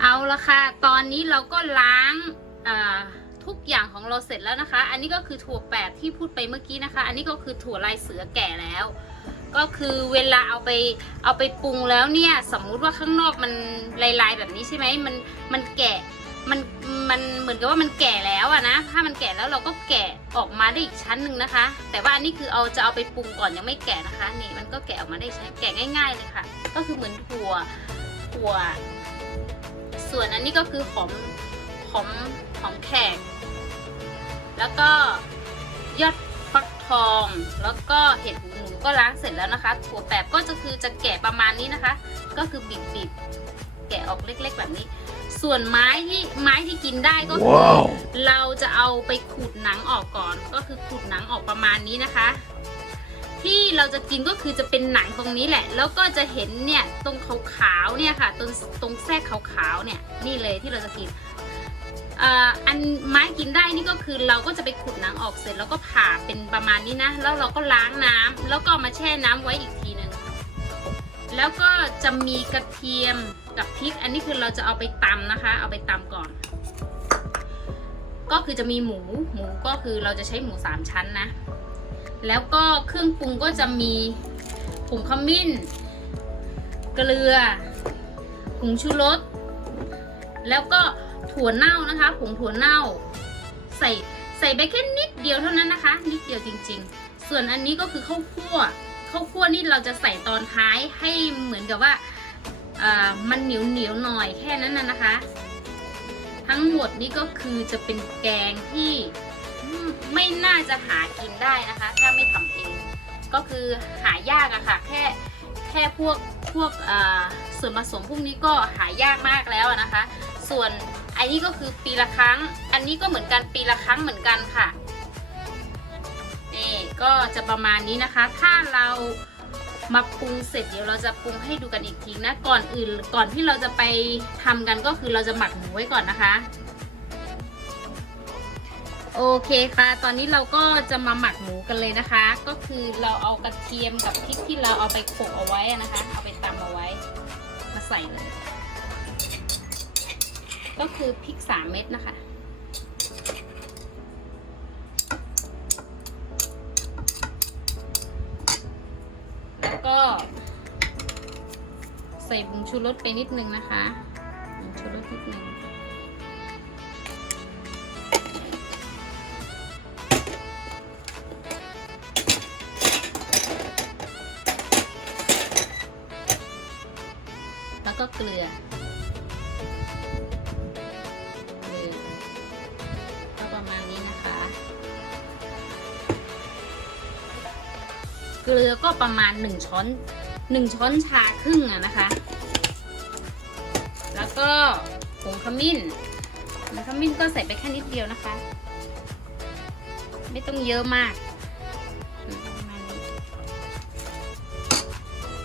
เอาละค่ะ ตอนนี้เราก็ล้างทุกอย่างของเราเสร็จแล้วนะคะ อันนี้ก็คือถั่วแปบที่พูดไปเมื่อกี้นะคะ อันนี้ก็คือถั่วลายเสือแก่แล้ว ก็คือเวลาเอาไปเอาไปปรุงแล้วเนี่ย สมมุติว่าข้างนอกมันลายๆแบบนี้ใช่ไหมมันมันแกะมันมันเหมือนกับว่ามันแก่แล้วอะนะ ถ้ามันแก่แล้วเราก็แกะออกมาได้อีกชั้นหนึ่งนะคะ แต่ว่าอันนี้คือเอาจะเอาไปปรุงก่อนยังไม่แกะนะคะ นี่มันก็แกะออกมาได้ใช้แกะง่าย ๆเลยค่ะ ก็คือเหมือนถั่วถั่ว ส่วนอันนี้ก็คือหอมหอมหอมแขก แล้วก็ยอดฟักทอง แล้วก็เห็ดหูหนูก็ล้างเสร็จแล้วนะคะ ถั่วแปบก็จะคือจะแกะประมาณนี้นะคะ ก็คือบีบบีบแกะออกเล็กๆแบบนี้ ส่วนไม้ที่ไม้ที่กินได้ก็คือ Wow. เราจะเอาไปขูดหนังออกก่อน ก็คือขูดหนังออกประมาณนี้นะคะ ที่เราจะกินก็คือจะเป็นหนังตรงนี้แหละ แล้วก็จะเห็นเนี่ยตรงขาวๆเนี่ยค่ะ ตรงตรงแทรกขาวๆเนี่ยนี่เลยที่เราจะกินอันไม้กินได้นี่ก็คือเราก็จะไปขุดหนังออกเสร็จแล้วก็ผ่าเป็นประมาณนี้นะ แล้วเราก็ล้างน้ำแล้วก็มาแช่น้ำไว้อีกทีหนึ่งแล้วก็จะมีกระเทียมกับพริก อันนี้คือเราจะเอาไปตำนะคะ เอาไปตำก่อน ก็คือจะมีหมูหมูก็คือเราจะใช้หมูสามชั้นนะ แล้วก็เครื่องปรุงก็จะมีผงขมิ้น เกลือผงชูรสแล้วก็ถั่วเน่านะคะผงถั่วเน่า ใส่ใส่ไปแค่นิดเดียวเท่านั้นนะคะ นิดเดียวจริง ๆ ส่วนอันนี้ก็คือข้าวคั่วข้าวคั่วนี่เราจะใส่ตอนท้ายให้เหมือนกับว่ามันเหนียวเหนียวหน่อยแค่นั้นนะนะคะ ทั้งหมดนี้ก็คือจะเป็นแกงที่ ไม่น่าจะหากินได้นะคะ ถ้าไม่ทำเอง ก็คือหายากอะค่ะ แค่แค่พวกพวกส่วนผสมพวกนี้ก็หายากมากแล้วนะคะ ส่วนอันนี้ก็คือปีละครั้ง อันนี้ก็เหมือนกันปีละครั้งเหมือนกันค่ะนี่ก็จะประมาณนี้นะคะ ถ้าเรามาปรุงเสร็จเดี๋ยวเราจะปรุงให้ดูกันอีกทีนะ ก่อนอื่นก่อนที่เราจะไปทำกันก็คือเราจะหมักหมูไว้ก่อนนะคะ โอเคค่ะ ตอนนี้เราก็จะมาหมักหมูกันเลยนะคะ ก็คือเราเอากระเทียมกับพริกที่เราเอาไปโขกเอาไว้นะคะ เอาไปตำเอาไว้ มาใส่เลย ก็คือพริกสามเม็ดนะคะ แล้วก็ ใส่ผงชูรสไปนิดนึงนะคะผงชูรสนิดนึง เกลือก็ประมาณหนึ่งช้อนหนึ่งช้อนชาครึ่งอะนะคะ แล้วก็ผงขมิ้นผงขมิ้นก็ใส่ไปแค่นิดเดียวนะคะ ไม่ต้องเยอะมาก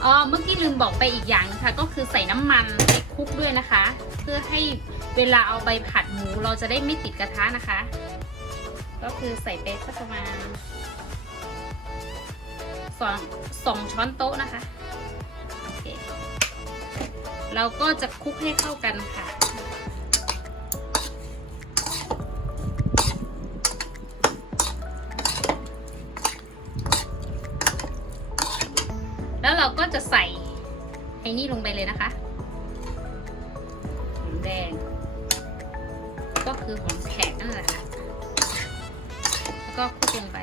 อ๋อเมื่อกี้ลืมบอกไปอีกอย่างนะคะ ก็คือใส่น้ำมันไปคลุกด้วยนะคะ เพื่อให้เวลาเอาไปผัดหมูเราจะได้ไม่ติดกระทะนะคะ ก็คือใส่ไปสักประมาณ สองสองช้อนโต๊ะนะคะโอเคเราก็จะคลุกให้เข้ากันค่ะ แล้วเราก็จะใส่ไอ้นี่ลงไปเลยนะคะหอมแดง ก็คือหอมแขกนั่นแหละค่ะ แล้วก็คลุกลงไป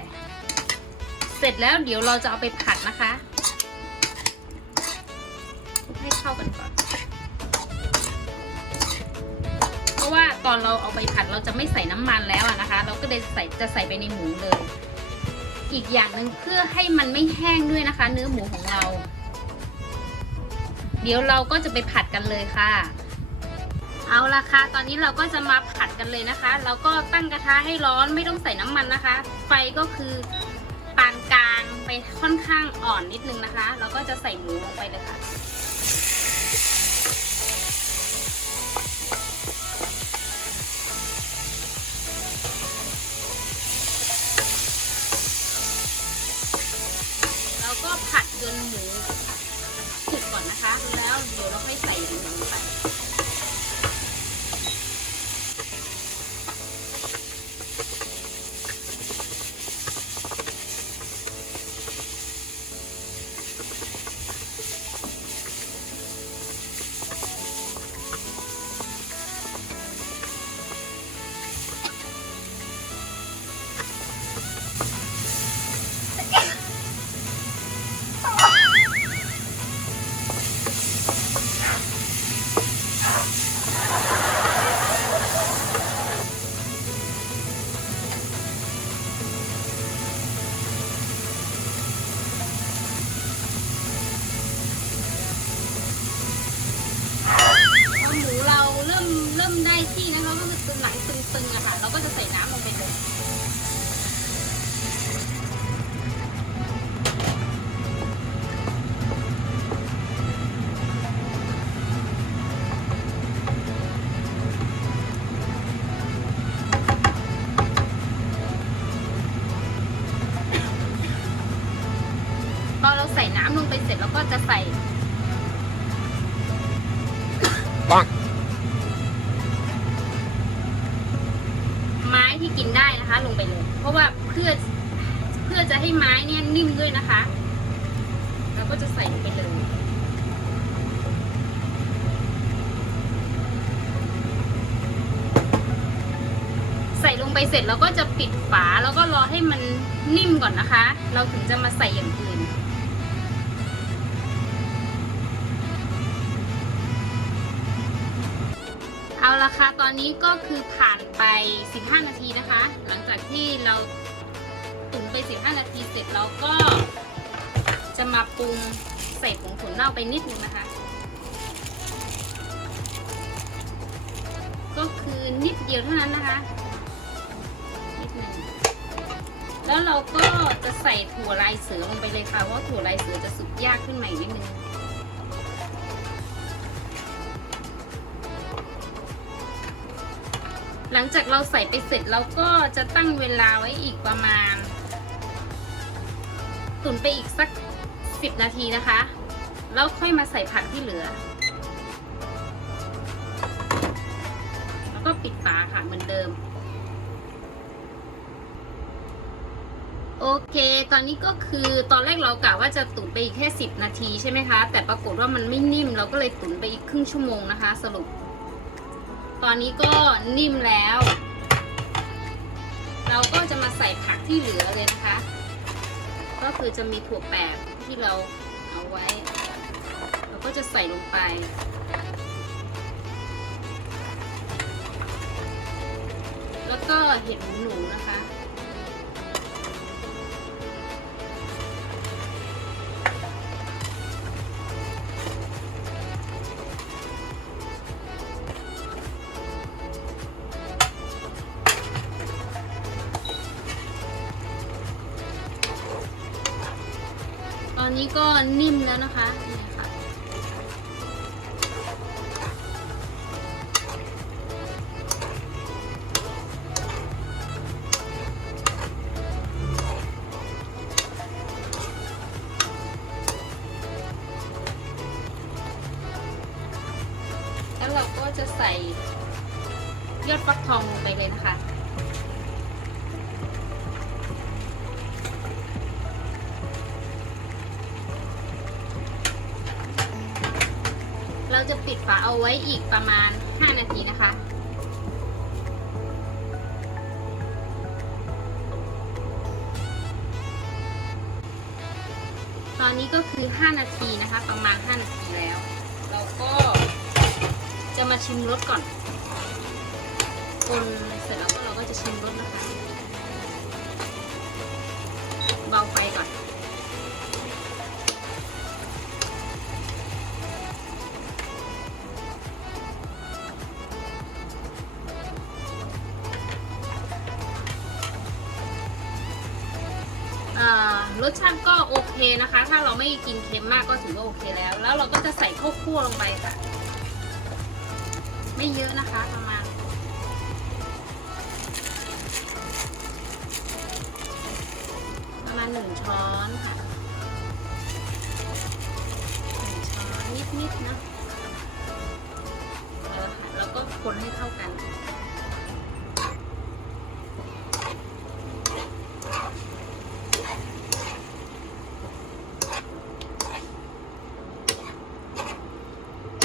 เสร็จแล้วเดี๋ยวเราจะเอาไปผัดนะคะคลุกให้เข้ากันก่อน เพราะว่าตอนเราเอาไปผัดเราจะไม่ใส่น้ำมันแล้วนะคะ เราก็เลยใส่จะใส่ไปในหมูเลย อีกอย่างหนึ่งเพื่อให้มันไม่แห้งด้วยนะคะ เนื้อหมูของเรา เดี๋ยวเราก็จะไปผัดกันเลยค่ะเอาละค่ะ ตอนนี้เราก็จะมาผัดกันเลยนะคะ เราก็ตั้งกระทะให้ร้อนไม่ต้องใส่น้ำมันนะคะ ไฟก็คือ ปานกลางไปค่อนข้างอ่อนนิดนึงนะคะ แล้วก็จะใส่หมูลงไปเลยค่ะ ใมันเป็นหนัตึงๆอะค่ะ เราก็จะใส่น้ำลงไปเลยพอเราใส่น้ำลงไปเสร็จเราก็จะใส่ นได้นะคะ ลงไปเลยเพราะว่าเพื่อเพื่อจะให้ไม้เนี่ยนิ่มด้วยนะคะเราก็จะใส่ลงไปเลยใส่ลงไปเสร็จเราก็จะปิดฝาแล้วก็รอให้มันนิ่มก่อนนะคะ เราถึงจะมาใส่อย่างอื่น เอาละค่ะตอนนี้ก็คือผ่านไป 15 นาทีนะคะ หลังจากที่เราตุ๋นไป 15 นาทีเสร็จเราก็จะมาปรุงใส่ผงถั่วเน่าไปนิดนึงนะคะ ก็คือนิดเดียวเท่านั้นนะคะนิดนึงแล้วเราก็จะใส่ถั่วลายเสือลงไปเลยค่ะเพราะถั่วลายเสือจะสุกยากขึ้นมาอีกนิดนึง หลังจากเราใส่ไปเสร็จเราก็จะตั้งเวลาไว้อีกประมาณ ตุ๋นไปอีกสักสิบนาทีนะคะ แล้วค่อยมาใส่ผักที่เหลือ แล้วก็ปิดฝาค่ะเหมือนเดิม โอเค ตอนนี้ก็คือตอนแรกเรากะว่าจะตุ๋นไปอีกแค่สิบนาทีใช่ไหมคะ แต่ปรากฏว่ามันไม่นิ่มเราก็เลยตุ๋นไปอีกครึ่งชั่วโมงนะคะ สรุป ตอนนี้ก็นิ่มแล้ว เราก็จะมาใส่ผักที่เหลือเลยนะคะ ก็คือจะมีถั่วแปบที่เราเอาไว้ เราก็จะใส่ลงไปแล้วก็เห็ดหูหนูนะคะ นี้ก็นิ่มแล้วนะคะนี่ค่ะแล้วเราก็จะใส่ยอดฟักทองลงไปเลยนะคะ เอาไว้อีกประมาณ 5 นาทีนะคะ ตอนนี้ก็คือ 5 นาทีนะคะ ประมาณ 5 นาทีแล้ว เราก็จะมาชิมรสก่อนคนเสร็จแล้วก็เราก็จะชิมรสนะคะ รสชาติก็โอเคนะคะ ถ้าเราไม่กินเค็มมากก็ถือว่าโอเคแล้ว แล้วเราก็จะใส่ข้าวคั่วลงไปค่ะ ไม่เยอะนะคะประมาณประมาณหนึ่งช้อนค่ะหนึ่งช้อนนิดๆนะเออค่ะแล้วก็คนให้เข้ากัน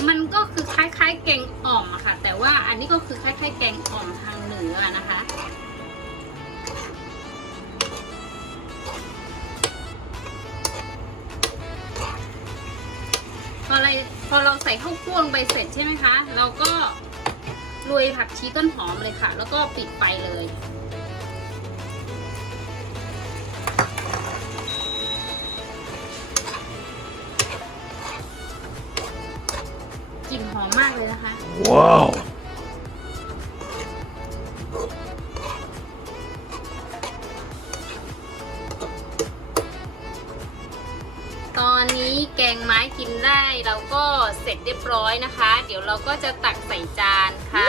มันก็คือคล้ายๆ แกงอ่อมอะค่ะ แต่ว่า อันนี้ก็คือคล้ายๆแกงอ่อมทางเหนือนะคะ พออะไรพอเราใส่ข้าวคั่วลงไปเสร็จใช่ไหมคะ เราก็โรยผักชีต้นหอมเลยค่ะ แล้วก็ปิดไฟเลยกลิ่นหอมมากเลยนะคะ Wow. ต แกงไม้กินได้เราก็เสร็จเรียบร้อยนะคะ เดี๋ยวเราก็จะตักใส่จานค่ะ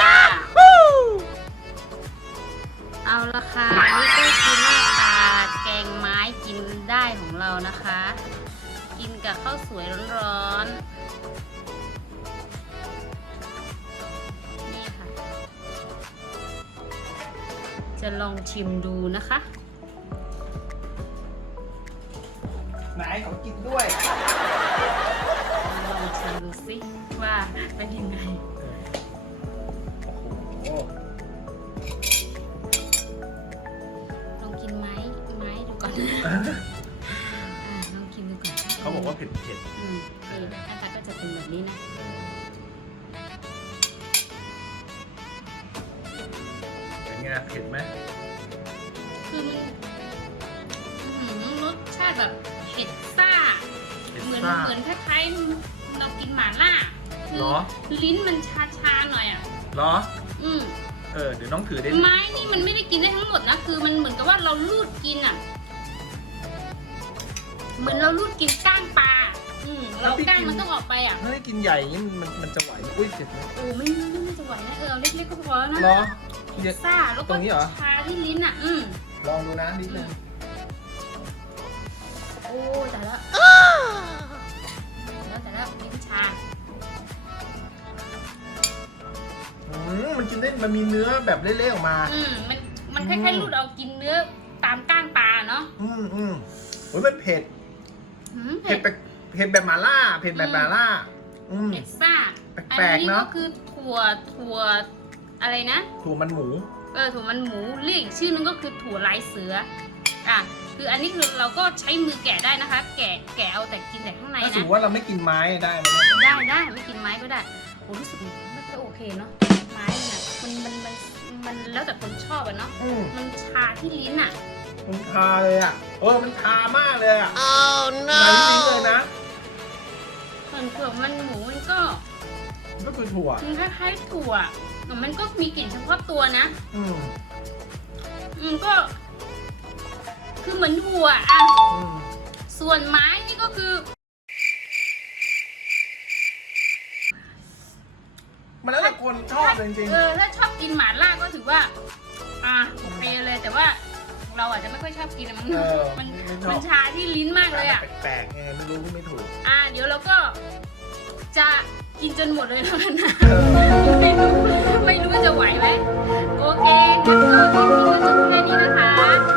เอาละค่ะนี่ก็คือหน้าตาแกงไม้กินได้ของเรานะคะ กินกับข้าวสวยร้อนๆนี่ค่ะ จะลองชิมดูนะคะไหนขอกินด้วย ลองชิมดูสิว่าเป็นยังไง โอ้ลองกินไม้ไม้ดูก่อนอ่าลองกินดูก่อนเขาบอกว่าเผ็ดเผ็ดอืมโอเคหน้าตาก็จะเป็นแบบนี้นะเป็นไงเผ็ดไหมคือมันอื้อหือรสชาติแบบ มือนซ่าเหมือนคล้ายๆเรากินหม่าล่าคืเหรอ ลิ้นมันชาๆหน่อยอะ เหรอ อืมเออเดี๋ยวน้องถือได้ไม้นี่มันไม่ได้กินได้ทั้งหมดนะคือมันเหมือนกับว่าเราลูดกินอะ เหมือนเราลูดกินก้างปลาอืมเราก้างมันต้องออกไปอะถ้าได้กินใหญ่อย่างนี้มันมันจะไหวไหมอุ้ยเจ็บไหมโอ้ไม่ไม่ไม่จะไหวนะเออเอาเล็กๆก็พอแล้วนะเหรอเดี๋ยว ซ่าแล้วตก็รงนี้เหรอ ชาที่ลิ้นอะ อืมลองดูนะนิดนึง โอ้แต่ละ มมันกินได้มันมีเนื้อแบบเละๆออกมา อืมมันมันคล้ายๆลูดเอากินเนื้อตามก้างปลาเนาะอืมอืมโอ้ยมันเผ็ดอืมเผ็ดแบบเผ็ดแบบหมาล่าเผ็ดแบบหมาล่า อืม เผ็ดซ่าแปลกๆอันนี้เนอะก็คือถั่วถั่วอะไรนะ ถั่วมันหมู เออถั่วมันหมูเรียกอีกชื่อนึงก็คือถั่วลายเสือ อะ คืออันนี้คือเราก็ใช้มือแกะได้นะคะ แกะแกะเอาแต่กินแต่ข้างในถ้าสมนะ มติว่าเราไม่กินไม้ได้ไหมได้ได้ไม่กินไม้ก็ได้โอ้รู้สึกไม่ค่อยโอเคเนาะไม้มันอะมันมันมันมันแล้วแต่คนชอบอะเนาะอืมมันชาที่ลิ้นอะมันทาเลยอะ เออ มันทามากเลยอะ Oh มาลิ้นเลยนะ ส่วนถั่วมันหมูมันก็ก็คือถั่ว มันคล้ายๆถั่วแต่มันก็มีกลิ่นเฉพาะตัวนะอืมอืมก็ คือเหมือนถั่วอะอืม ส่วนไม้นี่ก็คือ มันแล้วแต่ คนชอบจริง เออถ้าชอบกินหมาล่าก็ถือว่า อะโอเคเลยแต่ว่าเราอาจจะไม่ค่อยชอบกินอะมั้งๆเออมันไม่ชมัอนบชาที่ลิ้นมากเลยอะ แปลกๆไงไม่รู้ไม่ถูก อะเดี๋ยวเราก็จะกินจนหมดเลยแล้วกันนะเออไม่รู้ไม่รู้ว่าจะไหวไหมโอเคงั้นก็คลิปนี้ก็จบแค่นี้นะคะ